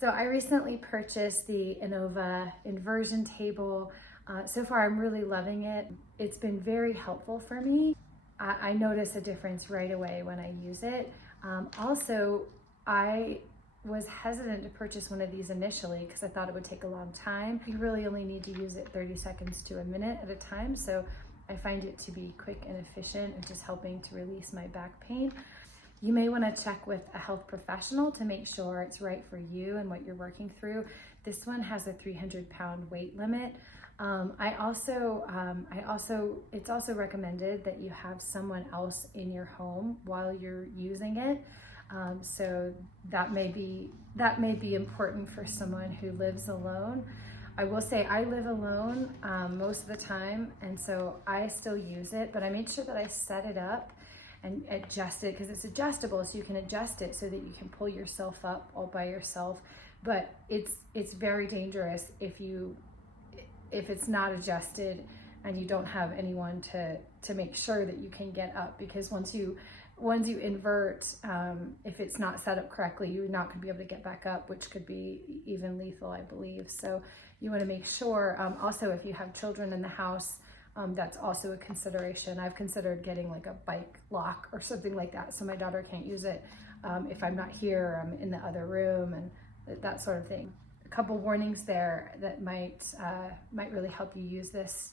So I recently purchased the INNOVA Inversion table. So far I'm really loving it. It's been very helpful for me. I notice a difference right away when I use it. Also, I was hesitant to purchase one of these initially because I thought it would take a long time. You really only need to use it 30 seconds to a minute at a time. So I find it to be quick and efficient and just helping to release my back pain. You may want to check with a health professional to make sure it's right for you and what you're working through. This one has a 300-pound weight limit. It's also recommended that you have someone else in your home while you're using it. So that may be important for someone who lives alone. I will say I live alone most of the time, and so I still use it, but I made sure that I set it up and adjust it because it's adjustable, so you can adjust it so that you can pull yourself up all by yourself. But it's very dangerous if it's not adjusted and you don't have anyone to make sure that you can get up, because once you invert, if it's not set up correctly, you're not going to be able to get back up, which could be even lethal, I believe. So you want to make sure. Also, if you have children in the house, that's also a consideration. I've considered getting like a bike lock or something like that, so my daughter can't use it if I'm not here or I'm in the other room, and that sort of thing. A couple warnings there that might really help you use this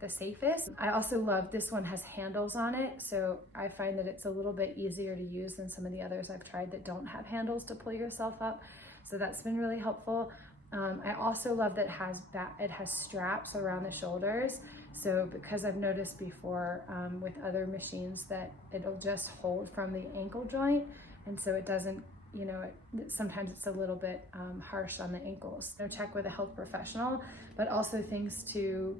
the safest. I also love this one has handles on it, so I find that it's a little bit easier to use than some of the others I've tried that don't have handles to pull yourself up. So that's been really helpful. I also love that it has straps around the shoulders. So because I've noticed before with other machines that it'll just hold from the ankle joint, and so it doesn't, sometimes it's a little bit harsh on the ankles. So check with a health professional, but also things to,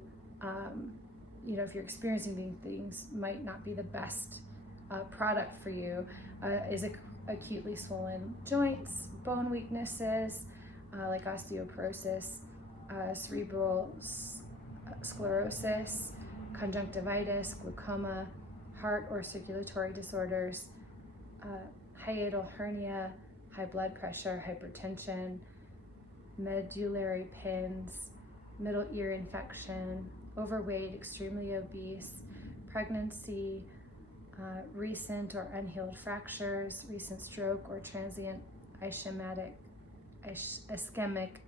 if you're experiencing these things, might not be the best product for you, is acutely swollen joints, bone weaknesses, like osteoporosis, cerebral sclerosis, conjunctivitis, glaucoma, heart or circulatory disorders, hiatal hernia, high blood pressure, hypertension, medullary pins, middle ear infection, overweight, extremely obese, pregnancy, recent or unhealed fractures, recent stroke or transient ischemic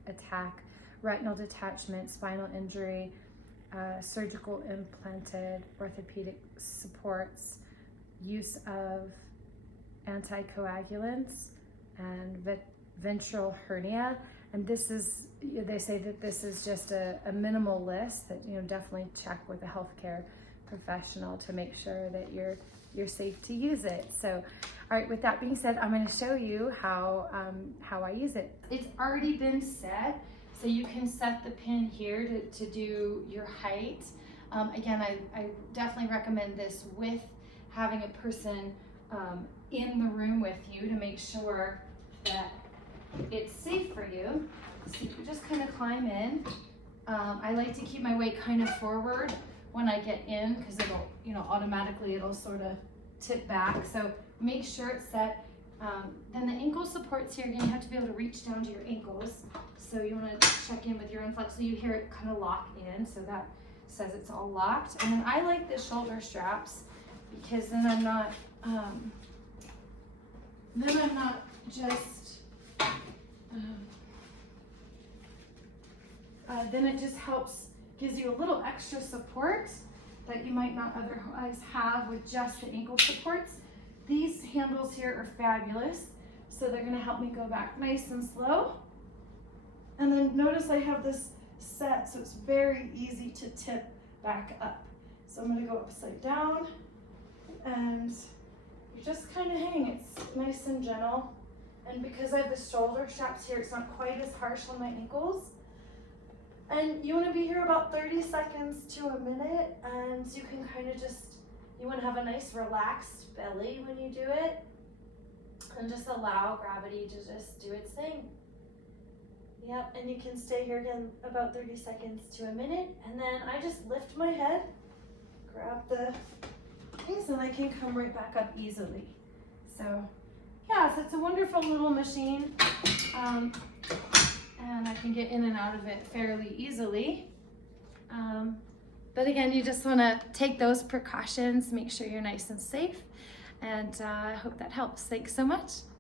attack, retinal detachment, spinal injury, surgical implanted orthopedic supports, use of anticoagulants, and ventral hernia. And they say that this is just a minimal list that, definitely check with a healthcare professional to make sure that you're safe to use it. So, all right, with that being said, I'm going to show you how I use it. It's already been set, so you can set the pin here to do your height. Again, I definitely recommend this with having a person in the room with you to make sure that it's safe for you. So you just kind of climb in. I like to keep my weight kind of forward when I get in, because it'll, automatically it'll sort of tip back. So make sure it's set. Then the ankle supports here, again, you have to be able to reach down to your ankles. So you want to check in with your inflex, so you hear it kind of lock in, so that says it's all locked. And then I like the shoulder straps, because then I'm not just, then it just gives you a little extra support that you might not otherwise have with just the ankle supports. These handles here are fabulous, so they're going to help me go back nice and slow. And then notice I have this set, so it's very easy to tip back up. So I'm going to go upside down, and you just kind of hang. It's nice and gentle. And because I have the shoulder straps here, it's not quite as harsh on my ankles. And you want to be here about 30 seconds to a minute, and you can kind of you want to have a nice relaxed belly when you do it, and just allow gravity to just do its thing. Yep, and you can stay here again about 30 seconds to a minute, and then I just lift my head, grab the things, and I can come right back up easily. So yeah, so it's a wonderful little machine. can get in and out of it fairly easily. But again, you just want to take those precautions, make sure you're nice and safe, and I hope that helps. Thanks so much.